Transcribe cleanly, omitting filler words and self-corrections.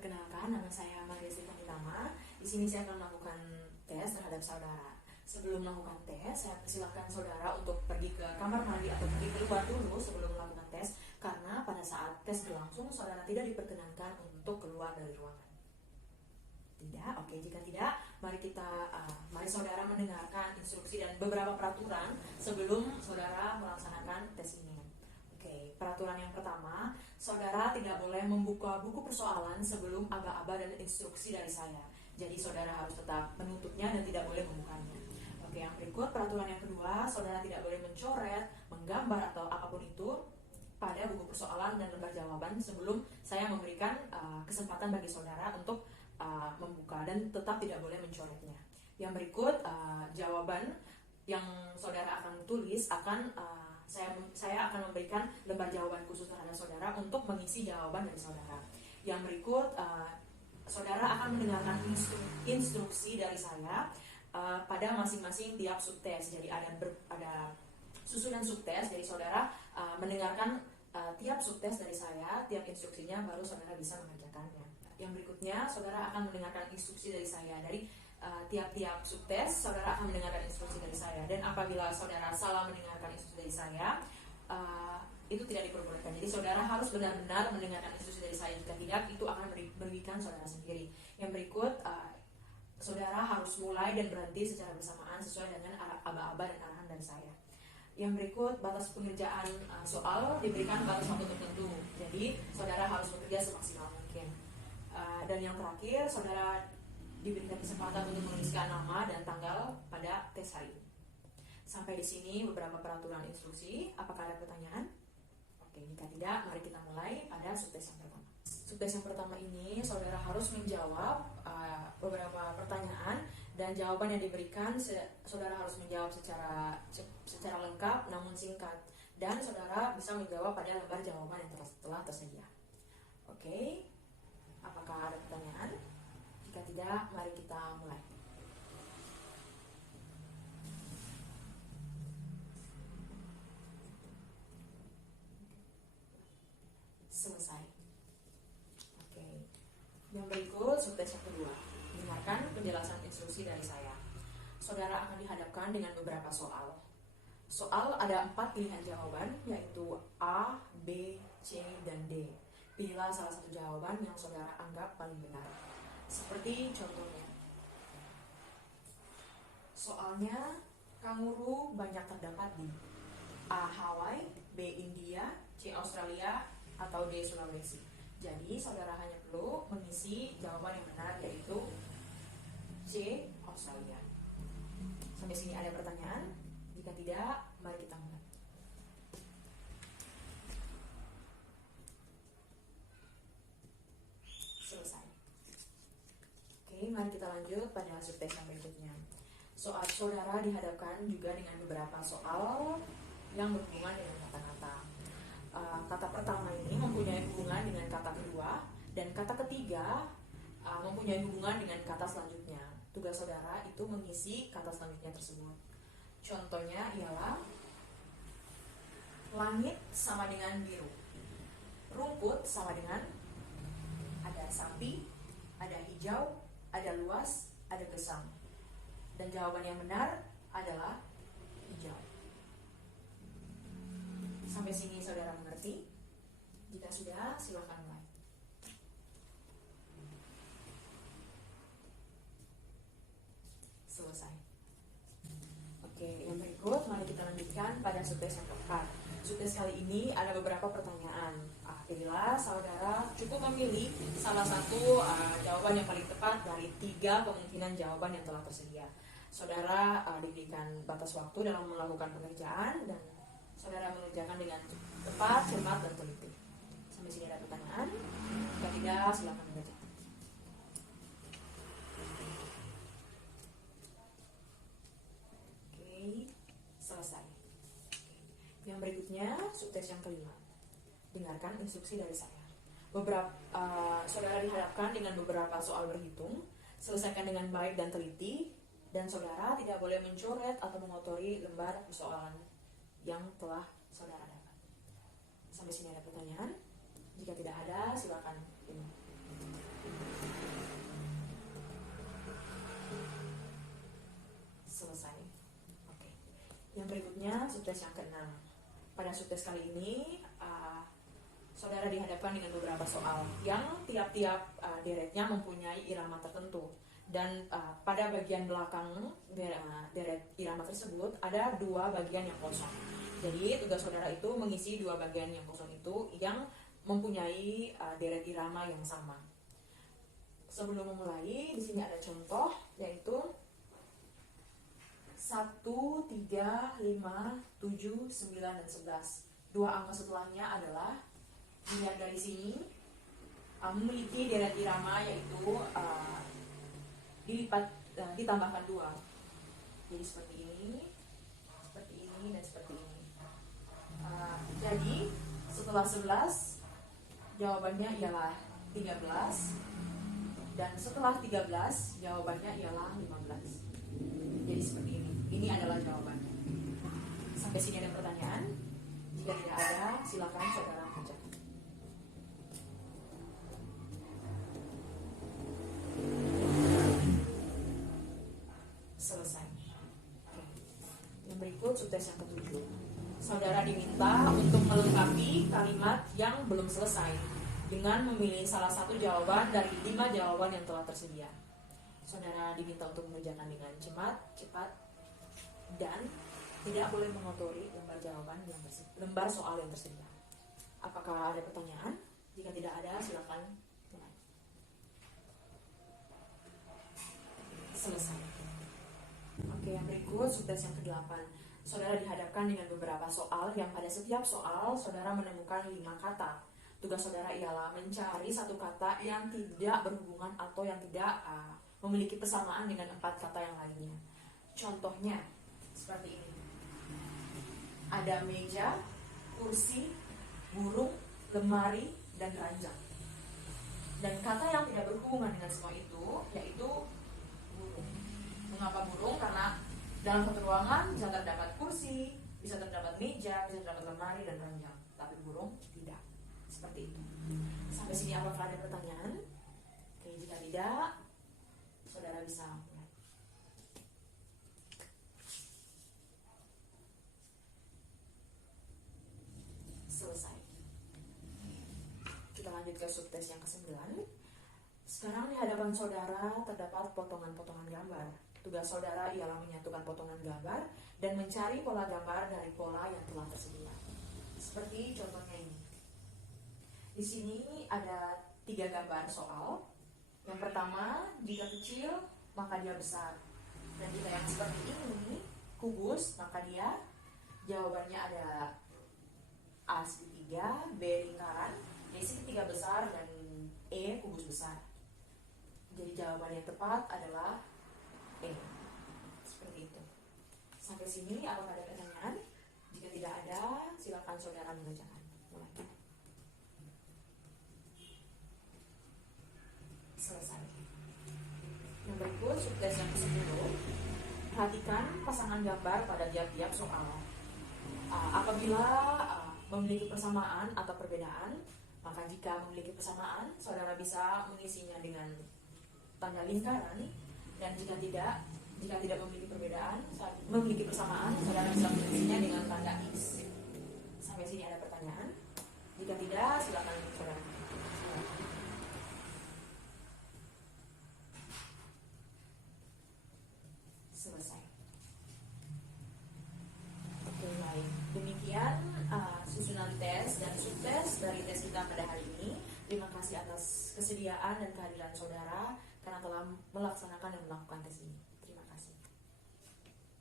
Perkenalkan, nama saya Maria Stifanitama. Di sini saya akan melakukan tes terhadap saudara. Sebelum melakukan tes, saya persilakan saudara untuk pergi ke kamar mandi atau pergi keluar dulu sebelum melakukan tes, karena pada saat tes berlangsung, saudara tidak diperkenankan untuk keluar dari ruangan. Tidak? Oke, jika tidak, mari saudara mendengarkan instruksi dan beberapa peraturan sebelum saudara melaksanakan tes ini. Oke, peraturan yang pertama, saudara tidak boleh membuka buku persoalan sebelum aba-aba dan instruksi dari saya. Jadi saudara harus tetap menutupnya dan tidak boleh membukanya. Oke, yang berikut peraturan yang kedua, saudara tidak boleh mencoret, menggambar atau apapun itu pada buku persoalan dan lembar jawaban sebelum saya memberikan kesempatan bagi saudara untuk membuka, dan tetap tidak boleh mencoretnya. Yang berikut jawaban yang saudara akan tulis akan saya akan memberikan lembar jawaban khusus terhadap saudara untuk mengisi jawaban dari saudara. Yang berikut saudara akan mendengarkan instruksi dari saya pada masing-masing tiap subtes. Jadi ada susunan subtes. Jadi saudara mendengarkan tiap subtes dari saya, tiap instruksinya, baru saudara bisa mengerjakannya. Yang berikutnya saudara akan mendengarkan instruksi dari saya dari tiap-tiap subtes. Saudara akan mendengarkan instruksi dari saya, dan apabila saudara salah mendengarkan instruksi dari saya, itu tidak diperbolehkan. Jadi saudara harus benar-benar mendengarkan instruksi dari saya. Jika tidak, itu akan merugikan saudara sendiri. Yang berikut, saudara harus mulai dan berhenti secara bersamaan sesuai dengan aba-aba dan arahan dari saya. Yang berikut, batas pengerjaan soal diberikan batas waktu tertentu. Jadi saudara harus bekerja semaksimal mungkin. Dan yang terakhir, saudara diberikan kesempatan untuk menuliskan nama dan tanggal pada tes hari ini. Sampai di sini beberapa peraturan instruksi. Apakah ada pertanyaan? Oke, jika tidak, mari kita mulai pada subtes yang pertama. Subtes yang pertama ini, saudara harus menjawab beberapa pertanyaan, dan jawaban yang diberikan saudara harus menjawab secara lengkap namun singkat, dan saudara bisa menjawab pada lembar jawaban yang telah tersedia. Oke, apakah ada pertanyaan? Jika tidak, mari kita mulai. Selesai. Oke. Yang berikut, subtes yang kedua. Dengarkan penjelasan instruksi dari saya. Saudara akan dihadapkan dengan beberapa soal. Soal ada 4 pilihan jawaban, yaitu A, B, C, dan D. Pilihlah salah satu jawaban yang saudara anggap paling benar. Seperti contohnya, soalnya, kanguru banyak terdapat di A. Hawaii, B. India, C. Australia, atau D. Sulawesi. Jadi saudara hanya perlu mengisi jawaban yang benar, yaitu C. Australia. Sampai sini ada pertanyaan? Jika tidak, mari kita mulai. Selesai. Oke, mari kita lanjut pada subtes yang berikutnya. Soal saudara dihadapkan juga dengan beberapa soal yang berhubungan dengan kata-kata. Kata pertama ini mempunyai hubungan dengan kata kedua, dan kata ketiga mempunyai hubungan dengan kata selanjutnya. Tugas saudara itu mengisi kata selanjutnya tersebut. Contohnya ialah langit sama dengan biru, rumput sama dengan, ada sapi, ada hijau, ada luas, ada gesang. Dan jawaban yang benar adalah hijau. Sampai sini saudara mengerti? Jika sudah, silakan mulai. Selesai. Oke, yang berikut mari kita lanjutkan pada subtes yang keempat. Subtes kali ini ada beberapa pertanyaan. Pilihlah saudara cukup memilih salah satu jawaban yang paling tepat dari 3 kemungkinan jawaban yang telah tersedia. Saudara diberikan batas waktu dalam melakukan pengerjaan, dan saudara mengerjakan dengan tepat, cermat, dan teliti. Sampai sini ada pertanyaan? Jika tidak, silakan mengerjakan. Oke, selesai. Yang berikutnya, subtes yang kelima. Dengarkan instruksi dari saya. Saudara dihadapkan dengan beberapa soal berhitung. Selesaikan dengan baik dan teliti, dan saudara tidak boleh mencoret atau mengotori lembar persoalan yang telah saudara dapat. Sampai sini ada pertanyaan? Jika tidak ada, silakan. pada subtes kali ini, saudara dihadapkan dengan beberapa soal yang tiap-tiap deretnya mempunyai irama tertentu. Dan pada bagian belakang deret irama tersebut ada dua bagian yang kosong. Jadi tugas saudara itu mengisi dua bagian yang kosong itu yang mempunyai deret irama yang sama. Sebelum memulai, di sini ada contoh, yaitu 1, 3, 5, 7, 9, dan 11. Dua angka setelahnya adalah, dilihat dari sini, memiliki deret irama yaitu ditambahkan 2. Jadi seperti ini, dan seperti ini. Jadi setelah 11, jawabannya ialah 13. Dan setelah 13, jawabannya ialah 15. Jadi seperti ini. Ini adalah jawabannya. Sampai sini ada pertanyaan? Jika tidak ada, silakan saudara kerjakan. Selesai. Yang berikut subtes yang ke-7. Saudara diminta untuk melengkapi kalimat yang belum selesai dengan memilih salah satu jawaban dari 5 jawaban yang telah tersedia. Saudara diminta untuk mengerjakan dengan cepat, dan tidak boleh mengotori lembar soal yang tersedia. Apakah ada pertanyaan? Jika tidak ada, silakan mulai. Selesai. Oke, yang berikut subtes yang ke-8. Saudara dihadapkan dengan beberapa soal yang pada setiap soal saudara menemukan 5 kata. Tugas saudara ialah mencari satu kata yang tidak berhubungan atau yang tidak memiliki persamaan dengan 4 kata yang lainnya. Contohnya seperti ini. Ada meja, kursi, burung, lemari, dan ranjang. Dan kata yang tidak berhubungan dengan semua itu yaitu burung. Mengapa burung? Karena dalam satu ruangan bisa terdapat kursi, bisa terdapat meja, bisa terdapat lemari dan ranjang. Tapi burung tidak. Seperti itu. Sampai sini apakah ada pertanyaan? Oke, jika tidak, saudara bisa mulai. Selesai. Kita lanjut ke subtes yang ke-9. Sekarang di hadapan saudara terdapat potongan-potongan gambar. Tugas saudara ialah menyatukan potongan gambar dan mencari pola gambar dari pola yang telah tersedia. Seperti contohnya ini. Di sini ada 3 gambar soal. Yang pertama, jika kecil maka dia besar. Dan jika yang seperti ini kubus, maka dia jawabannya ada A segitiga, B lingkaran, D segitiga besar, dan E kubus besar. Jadi jawaban yang tepat adalah E. Seperti itu. Sampai sini apakah ada pertanyaan? Jika tidak ada, silakan saudara mengerjakan. Mulai. Selesai. Yang berikut subtes yang ke-10. Perhatikan pasangan gambar pada tiap-tiap soal. Apabila memiliki persamaan atau perbedaan, maka jika memiliki persamaan, saudara bisa mengisinya dengan tanda lingkaran, dan jika tidak memiliki persamaan, saudara bisa mengisinya dengan tanda X. Sampai sini ada pertanyaan? Jika tidak, silakan saudara. Selesai. Oke, baik. Demikian susunan tes dan subtes dari tes kita pada hari ini. Terima kasih atas kesediaan dan kehadiran saudara karena telah melaksanakan dan melakukan tes ini.